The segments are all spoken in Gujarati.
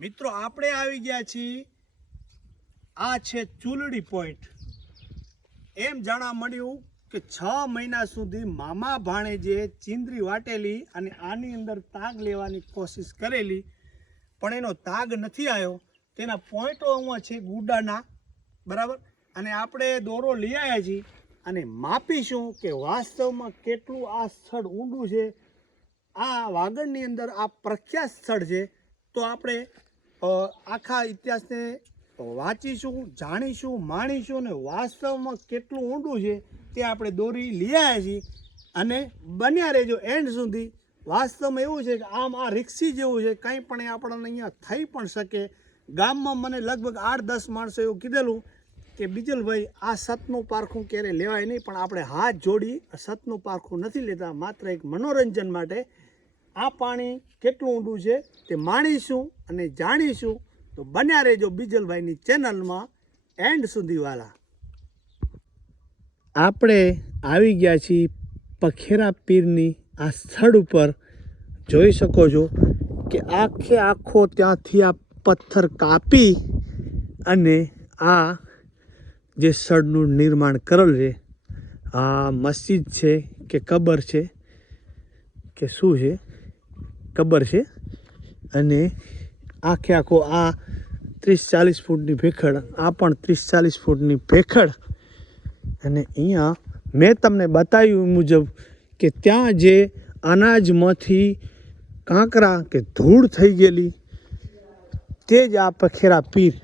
મિત્રો, આપણે આવી ગયા છીએ. આ છે ચૂલડી પોઈન્ટ. એમ જાણવા મળ્યું કે છ મહિના સુધી મામા ભાણે જે ચીંદરી વાટેલી અને આની અંદર તાગ લેવાની કોશિશ કરેલી, પણ એનો તાગ નથી આવ્યો. તેના પોઈન્ટો અહીંયા છે ગુડાના, બરાબર? અને આપણે દોરો લઈ આવ્યા છીએ અને માપીશું કે વાસ્તવમાં કેટલું આ સ્થળ ઊંડું છે. આ વાગડની અંદર આ પ્રખ્યાત સ્થળ છે. તો આપણે આખા ઇતિહાસને વાંચીશું, જાણીશું, માણીશું અને વાસ્તવમાં કેટલું ઊંડું છે તે આપણે દોરી લઈ આવ્યા છીએ. અને બન્યા રહેજો એન્ડ સુધી. વાસ્તવમાં એવું છે કે આમ આ રિક્ષી જેવું છે, કંઈ પણ એ આપણને અહીંયા થઈ પણ શકે. ગામમાં મને લગભગ આઠ દસ માણસો એવું કીધેલું કે, બીજલભાઈ, આ સતનું પારખું ક્યારે લેવાય નહીં, પણ આપણે હાથ જોડી સતનું પારખું નથી લેતા, માત્ર એક મનોરંજન માટે. આ પાણી કેટલું ઊંડું છે તે માણીશું અને જાણીશું. તો બન્યા રહેજો બીજલભાઈની ચેનલમાં એન્ડ સુધી વાલા આપણે આવી ગયા છીએ પખેરા પીરની આ સ્થળ ઉપર. જોઈ શકો છો કે આખે આખો ત્યાંથી આ પથ્થર કાપી અને આ જે સ્થળનું નિર્માણ કરેલ છે, આ મસ્જિદ છે કે કબર છે કે શું છે? કબર છે. અને આખે આખો આ ત્રીસ ચાલીસ ફૂટની ભેખડ, આ પણ ત્રીસ ચાલીસ ફૂટની ભેખડ. અને અહીંયા મેં તમને બતાવ્યું મુજબ કે ત્યાં જે અનાજમાંથી કાંકરા કે ધૂળ થઈ ગયેલી, તે જ આ પખેરા પીર.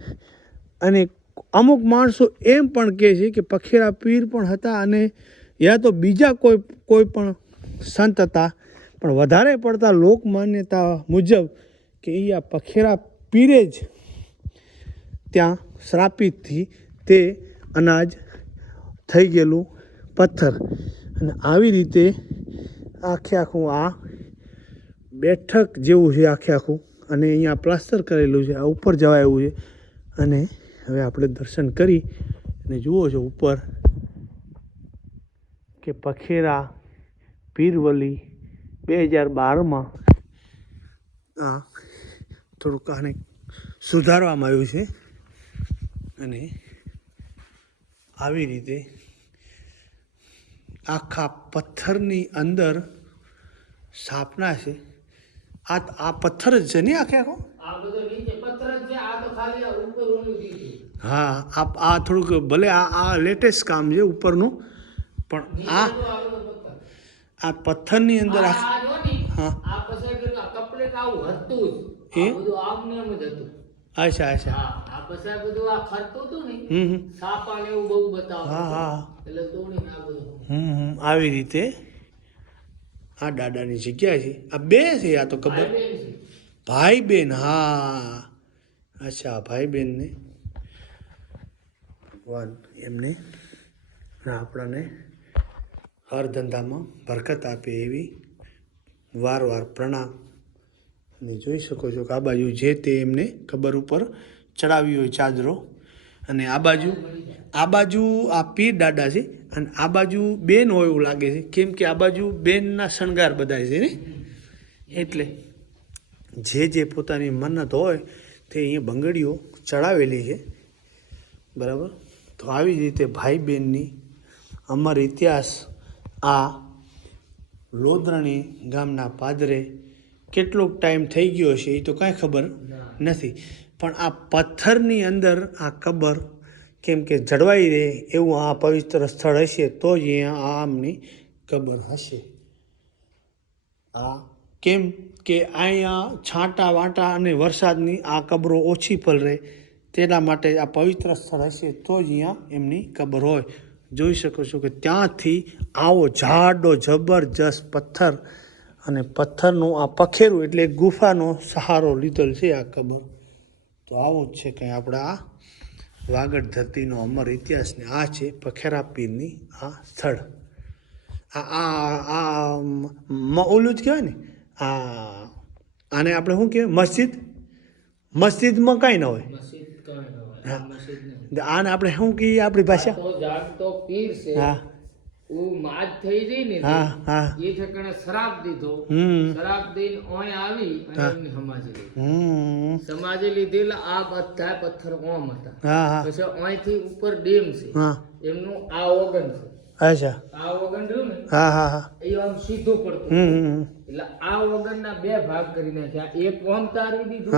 અને અમુક માણસો એમ પણ કહે છે કે પખેરા પીર પણ હતા અને યા તો બીજા કોઈ કોઈ પણ સંત હતા. પણ વધારે પડતા લોક માન્યતા મુજબ કે એ આ પખેરા પીરે જ ત્યાં શ્રાપિતથી તે અનાજ થઈ ગયેલું પથ્થર. અને આવી રીતે આખે આખું આ બેઠક જેવું છે આખે આખું. અને અહીંયા પ્લાસ્ટર કરેલું છે, આ ઉપર જવાય એવું છે. અને હવે આપણે દર્શન કરી અને જુઓ છો ઉપર કે પખેરા પીરવલી બે હજાર બારમાં આ થોડુંક આને સુધારવામાં આવ્યું છે. અને આવી રીતે આખા પથ્થરની અંદર સ્થાપના છે. આ આ પથ્થર જ છે ને આખે આખો? હા આ થોડુંક ભલે આ આ લેટેસ્ટ કામ છે ઉપરનું પણ આ આ પથ્થરની અંદર આ હા. અચ્છા અચ્છા. હા હા હમ આવી રીતે આ દાદાની જગ્યા છે. આ બે છે આ તો ખબર? ભાઈ બેન હા. અચ્છા ભાઈ બેનને વન એમને આપણાને હર ધંધામાં બરકત આપે એવી વાર વાર પ્રણામ. અને જોઈ શકો છો કે આ બાજુ જે તે એમને કબર ઉપર ચડાવી હોય ચાદરો. અને આ બાજુ આ બાજુ આ પીર દાદા છે અને આ બાજુ બેન હોય એવું લાગે છે. કેમ કે આ બાજુ બેનના શણગાર બધાય છે ને? એટલે જે જે પોતાની મન્નત હોય તે અહીંયા બંગડીઓ ચડાવેલી છે. બરાબર? તો આવી જ રીતે ભાઈ બહેનની અમર ઇતિહાસ આ લોદરણી ગામના પાદરે કેટલોક ટાઈમ થઈ ગયો છે એ તો કાંઈ ખબર નથી. પણ આ પથ્થરની અંદર આ કબર કેમ કે જળવાઈ રહે એવું આ પવિત્ર સ્થળ હશે, તો જ અહીંયા આ આમની કબર હશે. આ કેમ કે અહીંયા છાંટા વાંટા અને વરસાદની આ કબરો ઓછી પલરે, તેના માટે આ પવિત્ર સ્થળ હશે, તો જ અહીંયા એમની કબર હોય. જોઈ શકો છો કે ત્યાંથી આવો જાડો, જબરજસ્ત પથ્થર અને પથ્થરનું આ પખેરું એટલે ગુફાનો સહારો લીધેલ છે આ કબર. તો આવું જ છે કંઈ આપણા વાગડ ધરતીનો અમર ઇતિહાસ ને આ છે પખેરા પીરની આ સ્થળ. આ આ ઓલું જ કહેવાય ને? આ, આને આપણે શું કહેવાય? મસ્જિદ? મસ્જિદમાં કાંઈ ન હોય. આને આપણે શું કહીએ આપણી ભાષા? જાગતો પીર છે. હા. માજ થઈ ગઈ ને હા હા. એ ઠેકાણે શરાબ દીધો. શરાબ દઈને ઓય આવી અને. એમની લીધી. સમાજે લીધેલા આ બધા પથ્થર ઓમ હતા. પછી અહીંથી ઉપર ડેમ છે. એમનું આ ઓગન છે. અચ્છા. આ ઓગન રહ્યું ને હા હા હા. એ આમ સીધું પડતું હમ હમ, હમ. એટલે આ ઓગનના બે ભાગ કરી નાખ્યા. એક ઓમ તારવી દીધું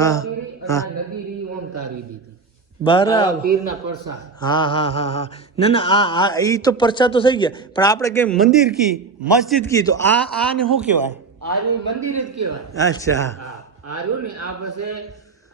અને નદી રી ઓમ તારવી દીધી. બરાબર. પીરના પરસા હા હા હા હા. ના ના આ આ એ તો પરચા તો થઈ ગયા. પણ આપણે કે મંદિર કી મસ્જિદ કી તો આ આને શું કહેવાય? આ મંદિર જ કહેવાય. અચ્છા. હા આ ને આ પછી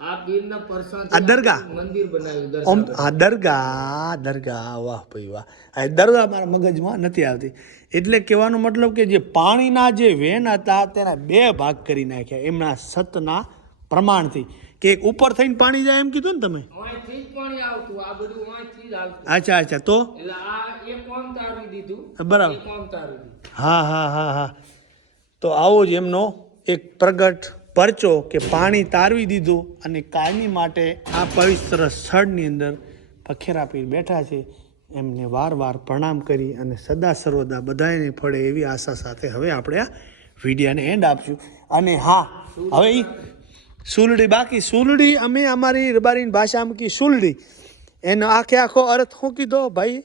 આ પીરના પરસા આ દરગાહ? મંદિર બનાવ્યું આ દરગાહ દરગાહ વાહ ભાઈ વાહ. આ દરગાહ મારા મગજમાં નથી આવતી. એટલે કહેવાનો મતલબ કે જે પાણીના જે વેન હતા તેના બે ભાગ કરી નાખ્યા. એમના સતના પ્રમાણથી. કે ઉપર થઈને પાણી જાય એમ કીધું ને તમે? અચ્છા અચ્છા તો? બરાબર. હા હા હા હા. તો આવો જ એમનો એક પ્રગટ પરચો કે પાણી તારવી દીધું અને કાયમી માટે આ પવિત્ર સ્થળની અંદર પખેરા પીર બેઠા છે. એમને વાર વાર પ્રણામ કરી અને સદા સર્વદા બધાને ફળે એવી આશા સાથે હવે આપણે આ વિડીયાને એન્ડ આપશું. અને હા હવે ઈ સુલડી બાકી સુલડી અમે અમારી રબારીની ભાષામાં કી સુલડી. એનો આખે આખો અર્થ શું કીધો ભાઈ?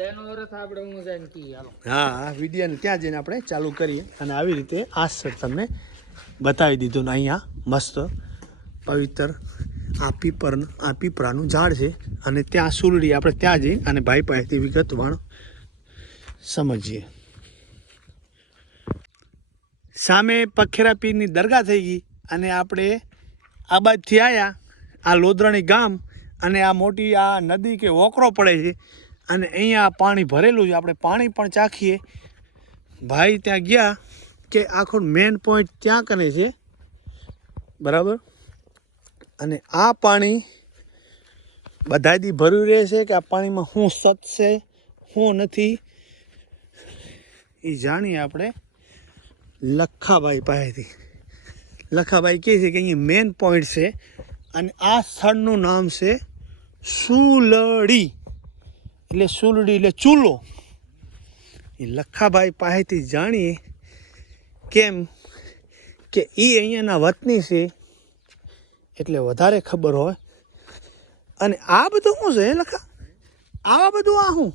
એનો અર્થ આપણે હું આ ત્યાં જઈને આપણે ચાલુ કરીએ અને આવી રીતે આ સ્થળ તમને બતાવી દીધું ને અહીંયા મસ્ત પવિત્ર આ પીપર આ પીપળાનું ઝાડ છે અને ત્યાં સુરડી આપણે ત્યાં જઈને અને ભાઈ પાસેથી વિગતવાર સમજીએ. સામે પખેરા પીરની દરગાહ થઈ ગઈ. અને આપણે આ બાજુથી આવ્યા આ લોદરાણી ગામ, અને આ મોટી આ નદી કે વોકરો પડે છે, અને અહીંયા પાણી ભરેલું છે. આપણે પાણી પણ ચાખીએ. ભાઈ ત્યાં ગયા કે આખો મેન પોઈન્ટ ત્યાં કને છે. બરાબર? અને આ પાણી બધા દી ભર્યું રહે છે કે આ પાણીમાં શું સત છે, શું નથી એ જાણીએ આપણે લખાભાઈ પાસેથી. લખાભાઈ કહે છે કે અહીંયા મેન પોઈન્ટ છે અને આ સ્થળનું નામ છે સુલડી. એટલે સુલડી એટલે ચૂલો. એ લખાભાઈ પાસેથી જાણીએ કેમ કે એ અહીંયાના વતની છે એટલે વધારે ખબર હોય. અને આ બધું શું છે લખા? આવા બધું આ શું?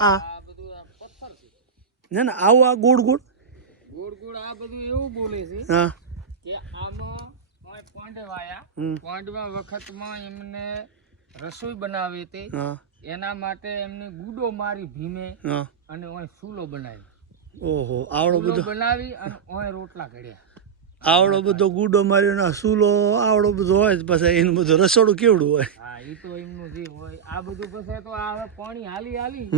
આ. ના ના આવું આ ગોળ ગોળ. ગોળ ગોળ આ બધું એવું બોલે છે હા. કે આમાં કોઈ પોંડ વાયા હમ. વખતમાં એમને રસોઈ બનાવી હતી. એના માટે એમને ગુડો મારી ભીમે અને ઓય સૂલો બનાવી. ઓહો આવડો બધો. બનાવી અને ઓય રોટલા ઘડ્યા. આવડો બધો ગુડો માર્યો ને સૂલો આવડો બધો હોય પછી એનું બધું રસોડું કેવડું હોય? હા એ તો એમનું જે હોય. આ બધું પછી તો આ પાણી હાલી હાલી.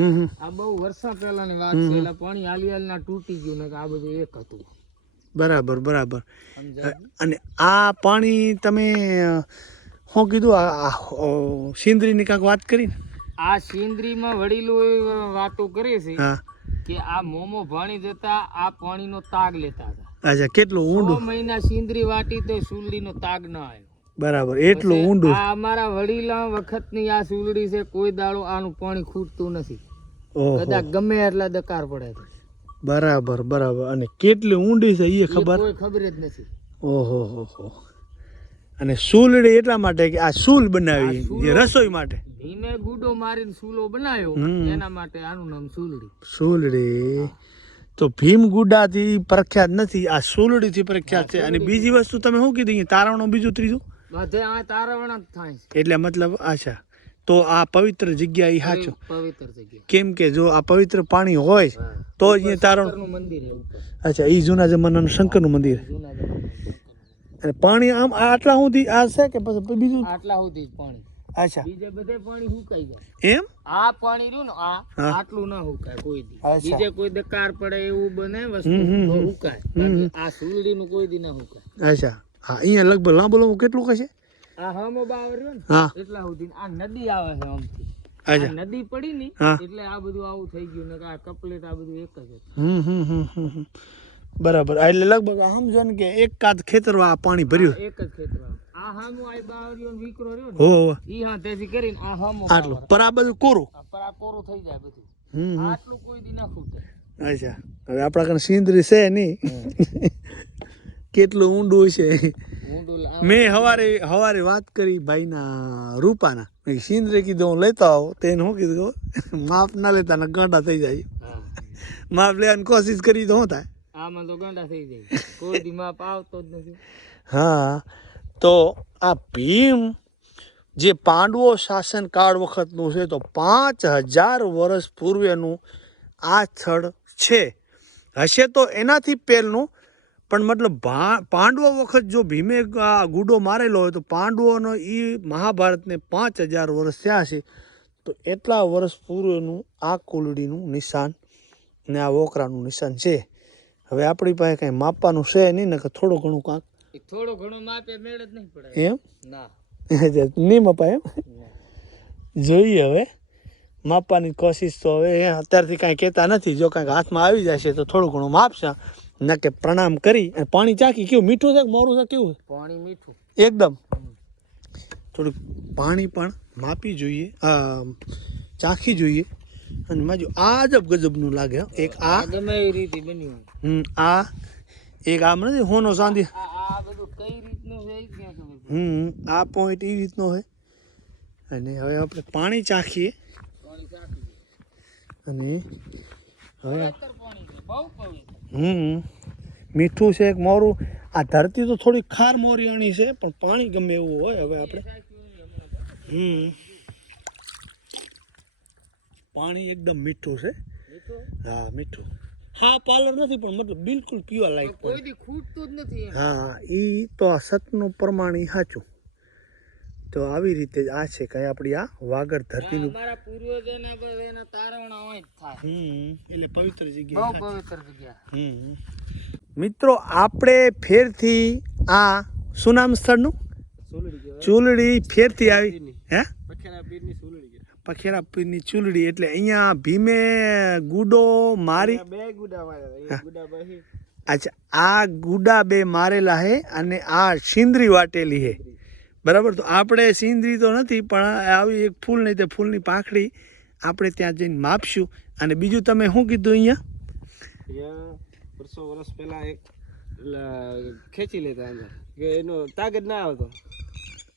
આ બહુ વર્ષો પહેલાની વાત છે એટલે પાણી હાલી હાલી ના તૂટી ગયું ને આ બધું એક હતું. બરાબર બરાબર. અને આ પાણી તમે શું કીધું આ ની સિંદરીની કાંઈક વાત કરી આ આ સિંદરીમાં વડીલો વાતો કરે છે કે આ મોમો ભણી જતા આ પાણીનો તાગ લેતા હતા. અચ્છા કેટલું ઊંડું? મહિના સિંદરી વાટી તો સુલડીનો તાગ ન આવ્યો. બરાબર એટલું ઊંડું. આ અમારા વડીલા વખતની આ સુલડી છે કોઈ દાડો આનું પાણી ખૂટતું નથી. કદાચ ગમે એટલા દકાર પડે છે બરાબર બરાબર. અને કેટલી ઊંડી છે એ ખબર? ખબર જ નથી. ઓહો હો હો. અને સૂલડી એટલા માટે કે આ સૂલ બનાવી જે રસોઈ માટે? ધીમે ગુડો મારીને સૂલો બનાવ્યો. એના માટે આનું નામ સુલડી. સૂલડી. તો ભીમ ગુડાથી પ્રખ્યાત નથી આ સૂલડીથી પ્રખ્યાત છે. અને બીજી વસ્તુ તમે શું કીધું? તારવણું બીજું ત્રીજું? બધે આ તારવણ જ થાય એટલે મતલબ અચ્છા. તો આ પવિત્ર જગ્યા એ સાચો પવિત્ર જગ્યા. કેમ કે જો આ પવિત્ર પાણી હોય તો અહીંયા તારણ મંદિર અચ્છા એ જૂના જમાનાનું શંકરનું મંદિર. અને પાણી આમ આટલા સુધી આ છે કે પછી બીજું? આટલા સુધી પાણી. અચ્છા. બીજે બધે પાણી સુકાઈ જાય. એમ? આ પાણી રહ્યું ને આ આટલું ના હુકાય કોઈ દી. બીજે કોઈ દકાર પડે એવું બને વસ્તુ તો. હુકાય. આ સુલડી નું કોઈ દી ના હુકાય. અચ્છા. હા અહીંયા લગભગ લાંબો લાંબો કેટલું કશે આ હમો બાવર્યો ને એટલા સુધી આ નદી આવે છે આમથી. નદી પડી ની એટલે આ બધું આવું થઈ ગયું ને આ કપલેટ આ બધું એક જ હતું. બરાબર. એટલે લગભગ સમજો ને કે એક કાદ ખેતર આ પાણી ભર્યું. એક જ ખેતર. આ હામો આ વિકરો રહ્યો ને હો ઈ હા તેથી કરીને આ હામો આટલું. પર આ બધું કોરું? પર આ કોરું થઈ જાય બધું. આટલું કોઈ દી ના ખૂટે. અચ્છા. હવે આપણા કને સિંદરી છે નહીં કેટલું ઊંડું છે. મેં હવારે હવારે વાત કરી ભાઈના રૂપાના. મેં સિંદરે કીધું હું લેતો આવો. તેને શું કીધું? માપ ના લેતા ને ગાંડા થઈ જાય. માફ માપ લેવાની કોશિશ કરી તો શું થાય? આમાં તો ગાંડા થઈ જાય. કોઈ માપ આવતો જ નથી. હા. તો આ ભીમ જે પાંડવો શાસન કાળ વખતનું છે તો પાંચ હજાર વર્ષ પૂર્વેનું આ સ્થળ છે. હશે તો એનાથી પહેલનું પણ મતલબ પાંડવો વખત જો ભીમે આ ગુડો મારેલો હોય તો પાંડવોનો એ મહાભારતને પાંચ હજાર વર્ષ થયા છે તો એટલા વર્ષ પૂર્વેનું આ કુલડીનું નિશાન ને આ વોકરાનું નિશાન છે. હવે આપણી પાસે કાંઈ માપવાનું છે નહીં ને કે થોડું ઘણું કાંક. થોડું થોડો ઘણો માપે મેળ જ નહીં પડે. એમ? ના. નહીં મપાય એમ? જોઈએ હવે. માપવાની કોશિશ તો હવે અત્યારથી કાંઈ કહેતા નથી. જો કાંઈક હાથમાં આવી જશે તો થોડું ઘણું માપશે. ના કે પ્રણામ કરી અને પાણી ચાખી કેવું મીઠું છે કે મોરું છે કેવું પાણી મીઠું. એકદમ. થોડુંક પાણી પણ માપી જોઈએ આ ચાખી જોઈએ. અને માજુ આ અજબ ગજબનું લાગે એક આ ગમે એવી રીતે બન્યું હમ, આ એક આમ નથી હોનો સાંધી. આ બધું કઈ રીતનું છે. હમ આ પોઈન્ટ એ રીતનો હોય. અને હવે આપણે પાણી ચાખીએ. અને હવે બહુ હમ. મીઠું છે એક મોરું. આ ધરતી તો થોડી ખાર મોરિયાણી છે પણ પાણી ગમે એવું હોય હવે આપણે. હમ. પાણી એકદમ મીઠું છે. હા મીઠું. હા પાલર નથી પણ મતલબ બિલકુલ પીવા લાયક કોઈ ખૂટતું જ નથી. હા એ તો આ સતનું પ્રમાણ ઈ સાચું. તો આવી રીતે જ આ છે કઈ આપણી આ વાગડ આ ધરતીનું અમારા પૂર્વજોના બધા તારવણા હોય થાય. હમ એટલે પવિત્ર બહુ પવિત્ર જગ્યા. હમ. મિત્રો આપણે ફેરથી આ શું નામ સ્થળનું? ચૂલડી ફેરથી આવી. હે? પખેરા પીરની ચૂલડી એટલે અહીંયા ભીમે ગુડો મારી બે ગુડા ગુડા અચ્છા આ ગુડા બે મારેલા હે અને આ સિંદરી વાટેલી હે. બરાબર? તો આપણે સિંદરી તો નથી પણ આવી એક ફૂલ નહીં તે ફૂલની પાંખડી આપણે ત્યાં જઈને માપશું. અને બીજું તમે શું કીધું અહીંયા? વર્ષો વર્ષ પહેલા એક ખેંચી લેતા અંદર. કે એનો તાગત ના આવતો.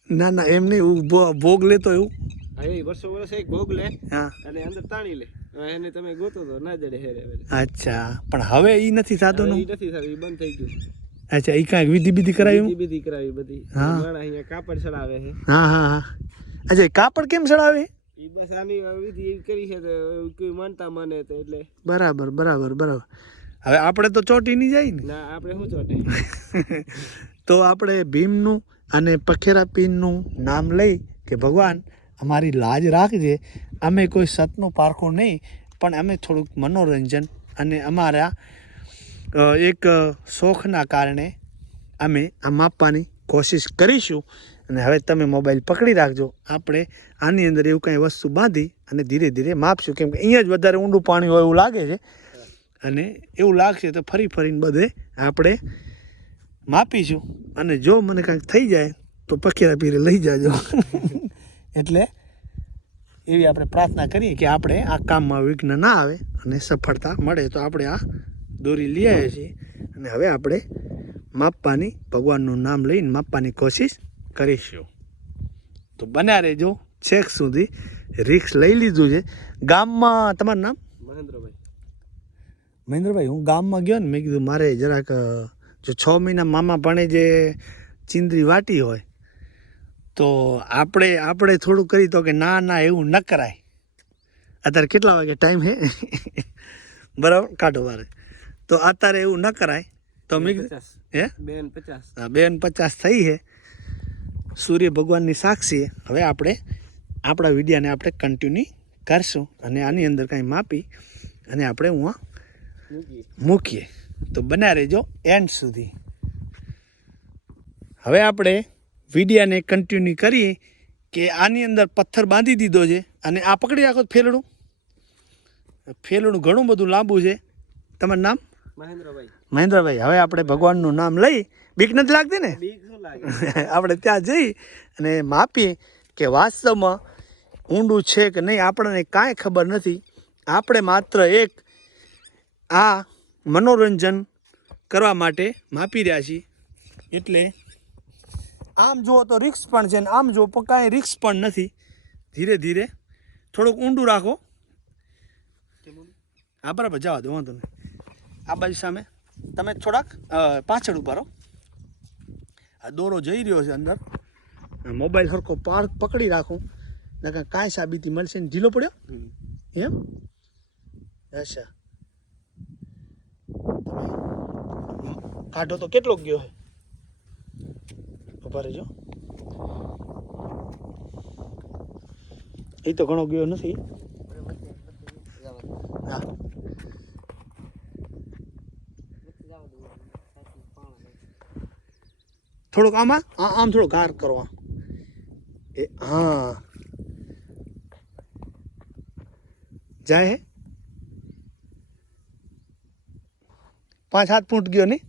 ના ના એમ નહીં હું ભોગ લેતો એવું? હા એ વર્ષો વર્ષ એક ભોગ લે હા. અને અંદર તાણી લે. એને તમે ગોતો તો ના જડે હેરે અચ્છા પણ હવે એ નથી થતું નથી થતું એ બંધ થઈ ગયું. અચ્છા એ કાંઈક વિધિ વિધિ કરાવી વિધિ કરાવી બધી. હા. અહીંયા કાપડ ચડાવે છે. હા હા હા. અચ્છા એ કાપડ કેમ ચડાવે? એ બસ આની વિધિ એવી કરી છે કોઈ માનતા માને તો એટલે. બરાબર બરાબર બરાબર. હવે આપણે તો ચોટી નહીં જાય ને. ના આપણે શું ચોટે તો આપણે ભીમનું અને પખેરા પીનનું નામ લઈ કે ભગવાન અમારી લાજ રાખજે. અમે કોઈ સતનું પારખું નહીં પણ અમે થોડુંક મનોરંજન અને અમારા એક શોખના કારણે અમે આ માપવાની કોશિશ કરીશું. અને હવે તમે મોબાઈલ પકડી રાખજો. આપણે આની અંદર એવું કંઈ વસ્તુ બાંધી અને ધીરે ધીરે માપશું. કેમ કે અહીંયા જ વધારે ઊંડું પાણી હોય એવું લાગે છે. અને એવું લાગશે તો ફરી ફરીને બધે આપણે માપીશું. અને જો મને કાંઈક થઈ જાય તો પખેરા પીરે લઈ જાજો. એટલે એવી આપણે પ્રાર્થના કરીએ કે આપણે આ કામમાં વિઘ્ન ના આવે અને સફળતા મળે. તો આપણે આ દોરી લઈ આવ્યા છીએ અને હવે આપણે માપવાની ભગવાનનું નામ લઈને માપવાની કોશિશ કરીશું. તો બન્યા રહેજો છેક સુધી રિક્સ લઈ લીધું છે. ગામમાં તમારું નામ? મહેન્દ્રભાઈ. મહેન્દ્રભાઈ હું ગામમાં ગયો ને મેં કીધું મારે જરાક જો છ મહિના મામા ભણે જે ચિંદરી વાટી હોય તો આપણે આપણે થોડું કરી તો કે ના ના એવું ન કરાય. અત્યારે કેટલા વાગે ટાઈમ હે? બરાબર? કાઢો વારે તો અત્યારે એવું ન કરાય. તો હે? બેન પચાસ. હા બેન પચાસ થઈ છે. સૂર્ય ભગવાનની સાક્ષી હવે આપણે આપણા વિડીયાને આપણે કન્ટિન્યુ કરશું અને આની અંદર કાંઈ માપી અને આપણે હું મૂકીએ. તો બના રહેજો એન્ડ સુધી. હવે આપણે વિડિયાને કન્ટિન્યુ કરીએ કે આની અંદર પથ્થર બાંધી દીધો છે અને આ પકડી રાખો ફેલડું. ફેલડું ઘણું બધું લાંબુ છે. તમારું નામ? મહેન્દ્રભાઈ. મહેન્દ્રભાઈ હવે આપણે ભગવાનનું નામ લઈ બીક નથી લાગતી ને? બીક આપણે ત્યાં જઈ અને માપીએ કે વાસ્તવમાં ઊંડું છે કે નહીં આપણને કાંઈ ખબર નથી. આપણે માત્ર એક આ મનોરંજન કરવા માટે માપી રહ્યા છીએ. એટલે આમ જુઓ તો રિક્સ પણ છે ને આમ જુઓ પણ કાંઈ રિક્સ પણ નથી. ધીરે ધીરે થોડુંક ઊંડું રાખો. હા બરાબર જવા દો વાંધો નહીં. આ બાજુ સામે. તમે થોડાક પાછળ ઊભા રહો. આ દોરો જઈ રહ્યો છે અંદર. મોબાઈલ સરખો પાર્ક પકડી રાખું. નકર કાંઈ સાબિતી મળશે ને ઢીલો પડ્યો? એમ? અચ્છા. તમે કાઢો તો કેટલો ગયો છે ઊભા રહેજો. એ તો ઘણો ગયો નથી. હા. થોડુંક આમાં? આમ થોડું ગાર કરવા. એ, હા. જાય હે. પાંચ સાત ફૂટ ગયો ને?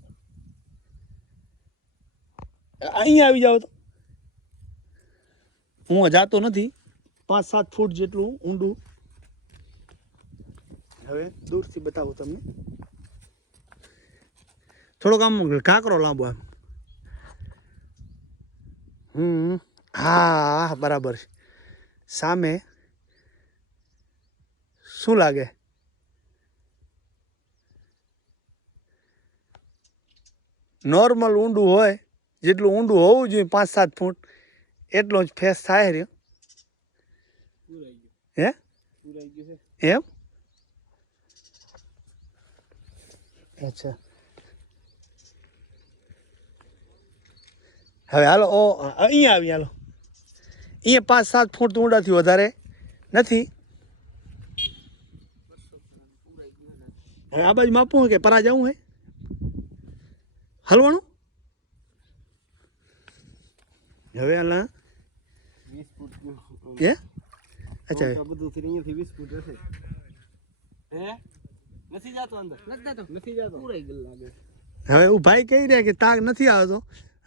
અહીંયા આવી જાવ તો. હું જાતો નથી. પાંચ સાત ફૂટ જેટલું ઊંડું. હવે દૂરથી બતાવું તમને. થોડોક આમ કાંકરો લાંબો આમ. હમ. હા બરાબર છે. સામે શું લાગે? નોર્મલ ઊંડું હોય જેટલું ઊંડું હોવું જોઈએ પાંચ સાત ફૂટ એટલો જ ફેસ થાય રહ્યો. હે? એમ? અચ્છા. હવે હાલો ઓ અહીંયા આવી હાલો. અહીંયા પાંચ સાત ફૂટ ઊંડાથી વધારે નથી. હવે આ બાજુ માપવું કે પરા જવું હે હલવાનું? હવે હાલા કે અચ્છા. બધું અહીંયાથી વીસ ફૂટ હશે. હે? નથી જાતો અંદર? નથી જતો. નથી જાતો. પૂરાઈ ગયેલું લાગે હવે હું ભાઈ કહી રહ્યા કે તાગ નથી આવતો.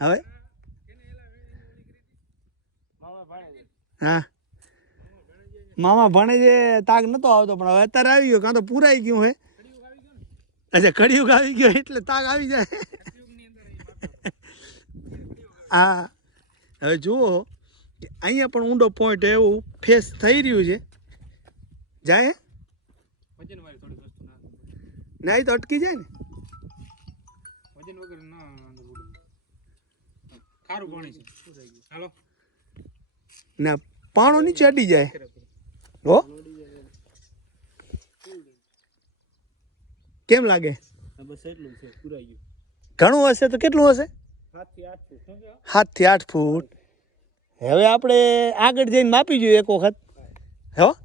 હવે? હા મામા ભણે છે તાગ નતો આવતો પણ હવે અત્યારે આવી ગયો કાં તો પૂરાઈ ગયું હે અચ્છા કડિયુગ આવી ગયો એટલે તાગ આવી જાય હા હવે જુઓ કે અહીંયા પણ ઊંડો પોઈન્ટ એવું ફેસ થઈ રહ્યું છે જાય વજન વાળી ના ના એ તો અટકી જાય ને વજન વગર ના ખારું પાણી છે હાલો ના પાણો નીચે અડી જાય. હો? કેમ લાગે? ઘણું હશે તો કેટલું હશે? સાતથી આઠ ફૂટ. હવે આપણે આગળ જઈને માપી જોઈએ એક વખત. હો?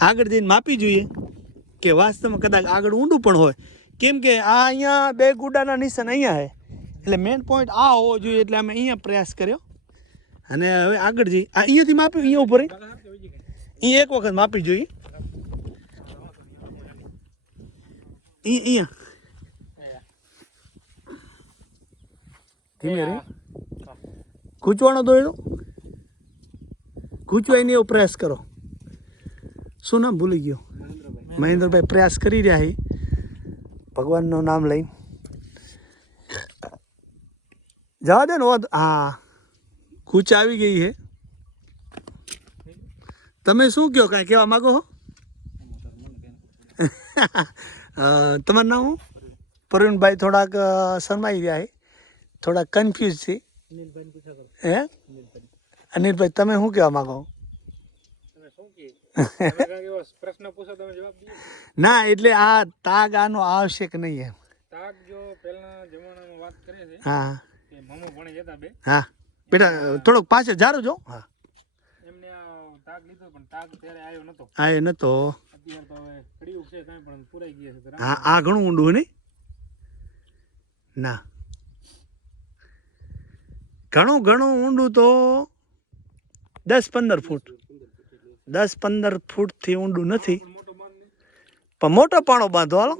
આગળ જઈને માપી જોઈએ કે વાસ્તવમાં કદાચ આગળ ઊંડું પણ હોય. કેમ કે આ અહીંયા બે ગુડાના નિશાન અહીંયા છે. એટલે મેઇન પોઈન્ટ આ હોવો જોઈએ એટલે અમે અહીંયા પ્રયાસ કર્યો. અને હવે આગળ જઈ આ અહીંયાથી માપી અહીંયા ઉપર અહીંયા એક વખત માપી જોઈએ. અહીંયા ધીમે રે ખૂંચવાનો દોયડો ખૂંચવાય એવો પ્રયાસ કરો. શું નામ ભૂલી ગયો? મહેન્દ્રભાઈ પ્રયાસ કરી રહ્યા છે. ભગવાનનું નામ લઈને. જવા દે ને હા. કૂચ આવી ગઈ છે તમે શું કહો કાંઈ કહેવા માગો છો તમારું નામ હું પ્રવીણભાઈ થોડાક શરમાઈ રહ્યા છે થોડાક કન્ફ્યુઝ છે. હે? અનિલભાઈ તમે શું કહેવા માગો ના એટલે આ તાગ આનો આવશ્યક નહીં એમ. તાક જો પહેલા જમાનામાં વાત કરે છે હા. મામો ભણે જતા બે. હા. બેટા થોડોક પાછળ જારો જો. હા. એમને આ તાક લીધો પણ તાક ત્યારે આવ્યો નતો. આ એ નતો. અત્યારે તો હવે કડિયુગ છે કાંઈ પણ પુરાઈ ગયા છે તો હા આ ઘણું ઊંડું નહીં? ના. ઘણું ઘણું ઊંડું તો દસ પંદર ફૂટ. દસ પંદર ફૂટથી ઊંડું નથી. પણ મોટો પણ બાંધો હાલો.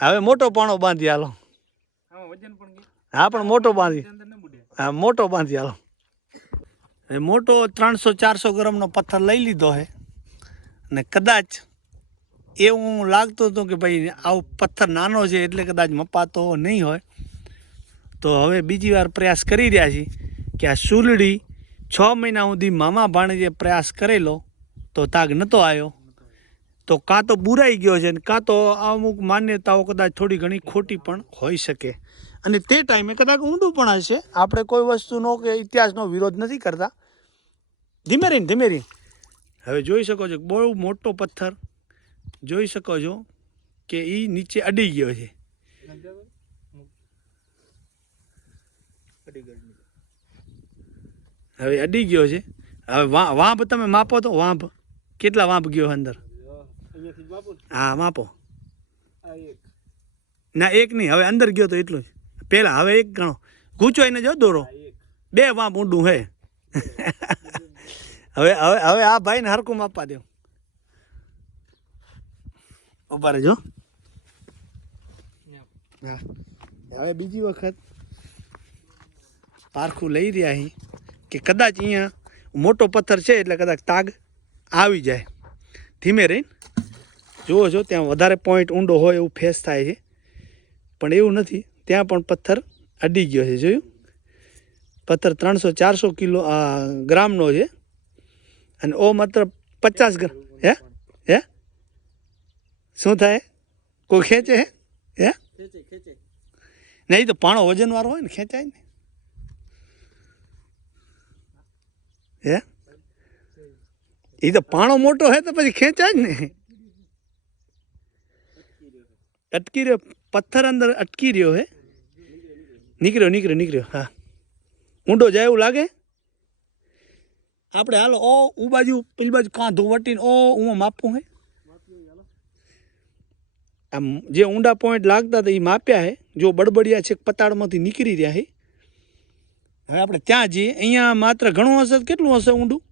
હવે મોટો પાણો બાંધી હાલો. વજન પણ હા પણ મોટો બાંધી. ન હા મોટો બાંધી હાલો. એ મોટો ત્રણસો ચારસો ગ્રામનો પથ્થર લઈ લીધો છે અને કદાચ એવું લાગતું હતું કે ભાઈ આવો પથ્થર નાનો છે એટલે કદાચ મપાતો નહીં હોય. તો હવે બીજી વાર પ્રયાસ કરી રહ્યા છીએ કે આ સુલડી છ મહિના સુધી મામા ભાણેજે પ્રયાસ કરેલો તો તાગ નહોતો આવ્યો. તો કાં તો બુરાઈ ગયો છે ને કાં તો અમુક માન્યતાઓ કદાચ થોડી ઘણી ખોટી પણ હોઈ શકે. અને તે ટાઈમે કદાચ ઊંડું પણ હશે. આપણે કોઈ વસ્તુનો કે ઇતિહાસનો વિરોધ નથી કરતા. ધીમે રહીને ધીમે રહી હવે જોઈ શકો છો બહુ મોટો પથ્થર. જોઈ શકો છો કે એ નીચે અડી ગયો છે. હવે અડી ગયો છે. હવે વા- વાંપ તમે માપો તો વાંપ કેટલા વાંપ ગયો અંદર? હા માપો. ના એક નહીં. હવે અંદર ગયો તો એટલું જ. પહેલાં હવે એક ગણો. ગૂંચવાઈને જો દોરો. બે વાંપ ઊંડું હે. હવે હવે હવે આ ભાઈને હરકું માપવા દો. ઊભા રહેજો. હા. હવે બીજી વખત પારખું લઈ રહ્યા અહીં કે કદાચ અહીંયા મોટો પથ્થર છે એટલે કદાચ તાગ આવી જાય. ધીમે રહીને. જુઓ છો ત્યાં વધારે પોઈન્ટ ઊંડો હોય એવું ફેસ થાય છે. પણ એવું નથી. ત્યાં પણ પથ્થર અડી ગયો છે, જોયું? પથ્થર ત્રણસો, ચારસો કિલો ગ્રામનો છે. અને ઓ માત્ર પચાસ ગ્રામ હે? હે? શું થાય? કોઈ ખેંચે, હે? હે? નહીં તો પાણો વજનવાળો હોય ને, ખેંચાય ને. હે? એ તો પાણો મોટો હે તો પછી ખેંચાય ને. અટકી રહ્યો. પથ્થર અંદર અટકી રહ્યો હે. નીકળ્યો નીકળ્યો નીકળ્યો. હા. ઊંડો જાય એવું લાગે? આપણે હાલો ઓ ઉ બાજુ પેલી બાજુ કાં વટીને ઓ હું માપું હે? આમ જે ઊંડા પોઈન્ટ લાગતા હતા એ માપ્યા હે. જો બડબડિયા છે પતાળમાંથી નીકળી રહ્યા હે. હવે આપણે ત્યાં જઈએ. અહીંયા માત્ર ઘણું હશે કેટલું હશે ઊંડું?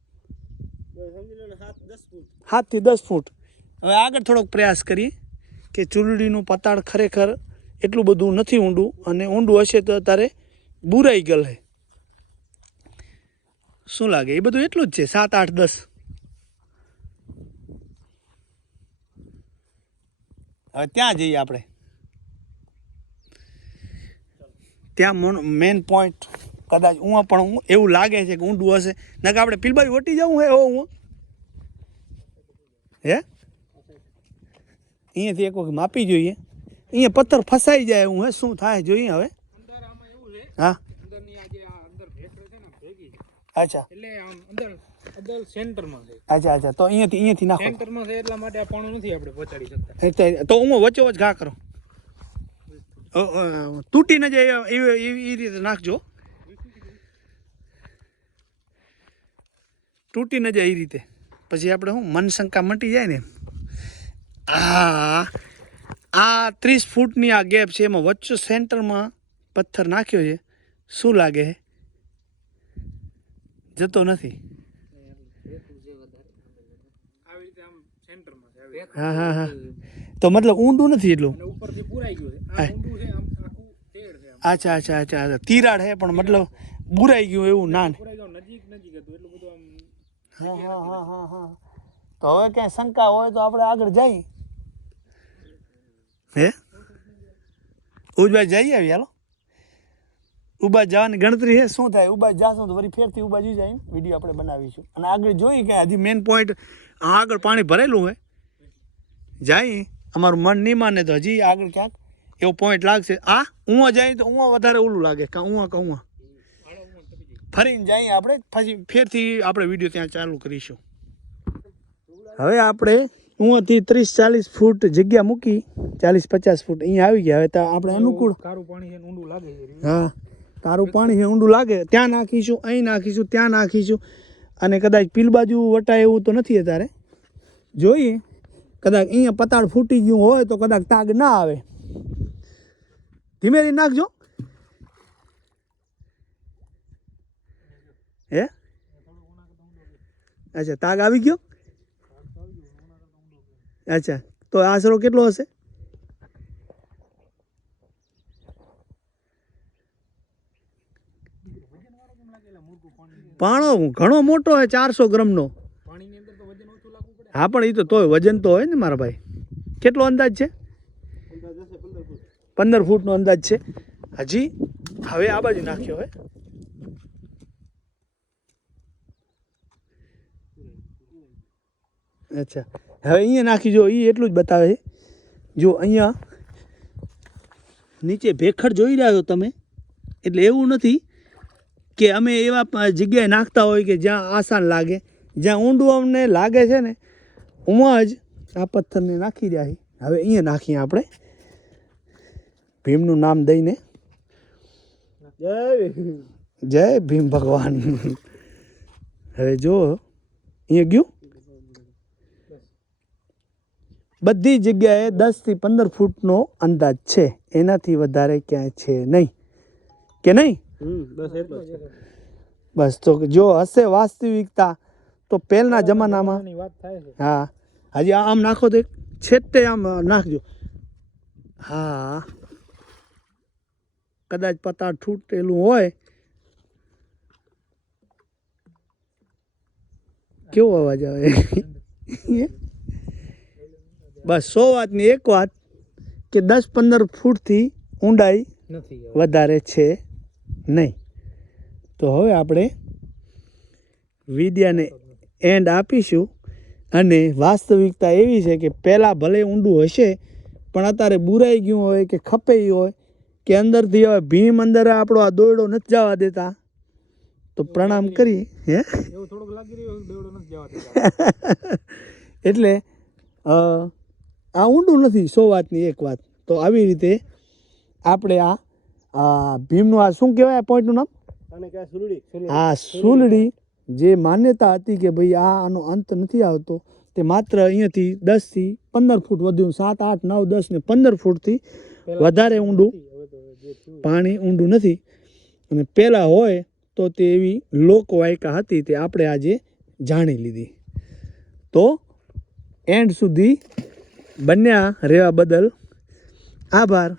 સાતથી દસ ફૂટ. હવે આગળ થોડોક પ્રયાસ કરીએ. કે ચૂલડીનું પતાળ ખરેખર એટલું બધું નથી ઊંડું અને ઊંડું હશે તો તારે બુરાઈ ગલે શું લાગે? એ બધું એટલું જ છે, સાત, આઠ, દસ. હવે ત્યાં જઈએ આપણે. ત્યાં મેન પોઈન્ટ કદાચ હું પણ એવું લાગે છે કે ઊંડું હશે. નકર આપણે પીલબાઈ વટી જવું હે એવો હું હે? અહીંયાથી એક વખત માપી જોઈએ. અહીંયા પથ્થર ફસાઈ જાય હું હે, શું થાય જોઈએ હવે? હા. અચ્છા. એટલે આમ અંદર અદલ સેન્ટરમાં અચ્છા અચ્છા. તો અહીંયાથી અહીંયાથી નાખો. સેન્ટરમાં છે એટલા માટે આ નથી આપણે પહોંચાડી શકતા તો- હું વચ્ચે વચ્ચે ઘા કરો. તૂટી ન જાય એવી રીતે નાખજો. તૂટી ન જાય એ રીતે. પછી આપણે શું મન શંકા મટી જાય ને આ આ ત્રીસ ફૂટની આ ગેપ છે એમાં વચ્ચે સેન્ટરમાં પથ્થર નાખ્યો છે. શું લાગે જતો નથી. હા હા હા. તો મતલબ ઊંડું નથી એટલું? અચ્છા અચ્છા અચ્છા અચ્છા. તિરાડ હે પણ મતલબ બુરાઈ ગયું એવું ના હા હા હા હા હા. તો હવે ક્યાંય શંકા હોય તો આપણે આગળ જઈએ હે? ઉજબા જઈએ આવી હાલો. ઉબા જવાની ગણતરી છે શું થાય? ઉબા જાશું તો વળી ફેરથી ઉબા જઈ જાય વીડિયો આપણે બનાવીશું. અને આગળ જોઈએ કે હજી મેન પોઈન્ટ આગળ પાણી ભરેલું હોય જાય. અમારું મન નહીં માને તો હજી આગળ ક્યાંક એવો પોઈન્ટ લાગશે. આ ઉવા જાય તો ઉવા વધારે ઓલું લાગે કે ઉવા કે ઊંઘ. ફરીને જઈએ આપણે, પછી ફેરથી આપણે વીડિયો ત્યાં ચાલુ કરીશું. હવે આપણે ઉંથી ત્રીસ ચાલીસ ફૂટ જગ્યા મૂકી ચાલીસ પચાસ ફૂટ અહીંયા આવી ગયા. હવે તો આપણે અનુકૂળ કારું પાણી છે ઊંડું લાગે હા તારું પાણી છે ઊંડું લાગે. ત્યાં નાખીશું અહીં નાખીશું ત્યાં નાખીશું. અને કદાચ પીલ બાજુ વટાય એવું તો નથી અત્યારે. જોઈએ. કદાચ અહીંયા પતાળ ફૂટી ગયું હોય તો કદાચ તાગ ના આવે. ધીમે ધીમે નાખજો. હે? અચ્છા તાગ આવી ગયો? અચ્છા. તો આશરો કેટલો હશે? પાણો ઘણો મોટો હોય, ચારસો ગ્રામનો. હા, પણ એ તો તોય વજન તો હોય ને મારા ભાઈ. કેટલો અંદાજ છે? પંદર ફૂટનો અંદાજ છે. હજી, હવે આ બાજુ નાખ્યો હોય. અચ્છા. હવે અહીંયા નાખી જો એ એટલું જ બતાવે છે. જો અહીંયા નીચે ભેખડ જોઈ રહ્યા છો તમે? એટલે એવું નથી કે અમે એવા જગ્યાએ નાખતા હોય કે જ્યાં આસાન લાગે. જ્યાં ઊંડું અમને લાગે છે ને ઉમાં જ આ પથ્થરને નાખી રહ્યા છે. હવે અહીંયા નાખીએ આપણે. ભીમનું નામ દઈને. જય જય ભીમ ભગવાન. હવે જો અહીંયા ગયું. બધી જગ્યાએ દસથી પંદર ફૂટનો અંદાજ છે. એનાથી વધારે ક્યાંય છે નહીં. કે નહીં? હમ બસ તો જો હશે વાસ્તવિકતા તો પહેલના જમાનામાં હા હજી આમ નાખો તો છેટે આમ નાખજો. હા કદાચ પતાળ છૂટેલું હોય. કેવો અવાજ આવે? બસ સો વાતની એક વાત કે દસ પંદર ફૂટથી ઊંડાઈ નથી વધારે છે નહીં. તો હવે આપણે વિદ્યાને એન્ડ આપીશું અને વાસ્તવિકતા એવી છે કે પહેલાં ભલે ઊંડું હશે પણ અત્યારે બુરાઈ ગયું હોય કે ખપાઈ હોય કે અંદરથી હવે ભીમ અંદર આપણો આ દોયડો નથી જવા દેતા તો પ્રણામ કરી હે? એવું થોડુંક લાગી રહ્યું બેવડો નથી જવા એટલે આ ઊંડું નથી સો વાતની એક વાત. તો આવી રીતે આપણે આ ભીમનું આ શું કહેવાય આ પોઈન્ટનું નામ? આ સુલડી. જે માન્યતા હતી કે ભાઈ આ આનો અંત નથી આવતો તે માત્ર અહીંયાથી દસથી પંદર ફૂટ વધ્યું. સાત આઠ નવ દસ ને પંદર ફૂટથી વધારે ઊંડું. પાણી ઊંડું નથી. અને પહેલાં હોય તો તે એવી લોકવાયકા હતી તે આપણે આજે જાણી લીધી. તો એન્ડ સુધી બન્યા રહેવા બદલ આભાર.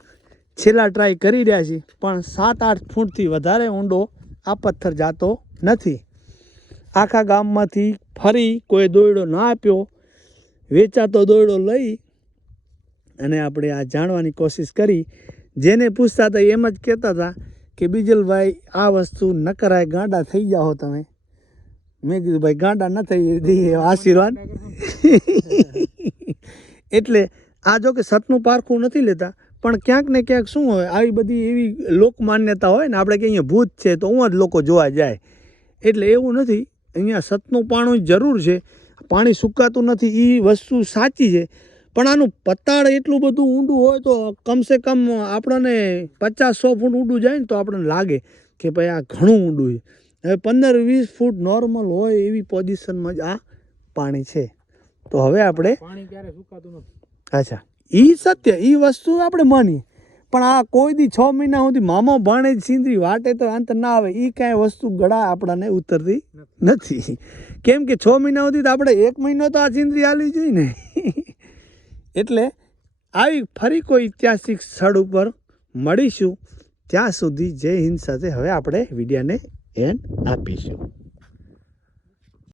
છેલ્લા ટ્રાય કરી રહ્યા છીએ, પણ સાત આઠ ફૂટથી વધારે ઊંડો આ પથ્થર જાતો નથી. આખા ગામમાંથી ફરી કોઈ દોયડો ના આપ્યો. વેચાતો દોયડો લઈ અને આપણે આ જાણવાની કોશિશ કરી. જેને પૂછતા હતા એમ જ કહેતા હતા કે, બીજલભાઈ, આ વસ્તુ ન કરાય ગાંડા થઈ જાઓ તમે. મેં કીધું, ભાઈ, ગાંડા ન થઈ આશીર્વાદ. એટલે આ જો કે સતનું પારખું નથી લેતા, પણ ક્યાંક ને ક્યાંક શું હોય, આવી બધી એવી લોકમાન્યતા હોય ને, આપણે કે અહીંયા ભૂત છે તો હું જ લોકો જોવા જાય. એટલે એવું નથી, અહીંયા સતનું પાણી જરૂર છે, પાણી સુકાતું નથી એ વસ્તુ સાચી છે. પણ આનું પતાળ એટલું બધું ઊંડું હોય તો કમસે કમ આપણને પચાસ સો ફૂટ ઊંડું જાય ને તો આપણને લાગે કે ભાઈ આ ઘણું ઊંડું છે. હવે પંદર વીસ ફૂટ નોર્મલ હોય એવી પોઝિશનમાં જ આ પાણી છે. તો હવે આપણે પાણી ક્યારે સુકાતું નથી. અચ્છા. એ સત્ય એ વસ્તુ આપણે માનીએ. પણ આ કોઈ દી છ મહિના સુધી મામો ભાણે સિંદરી વાટે તો અંત ના આવે. એ કાંઈ વસ્તુ ગળા આપણાને ઉતરતી નથી. કેમ કે છ મહિના સુધી તો આપણે એક મહિનો તો આ સિંદરી આલી જોઈએ ને. એટલે આવી ફરી કોઈ ઐતિહાસિક સ્થળ ઉપર મળીશું. ત્યાં સુધી જય હિન્દ સાથે હવે આપણે વિડીયાને એન્ડ આપીશું.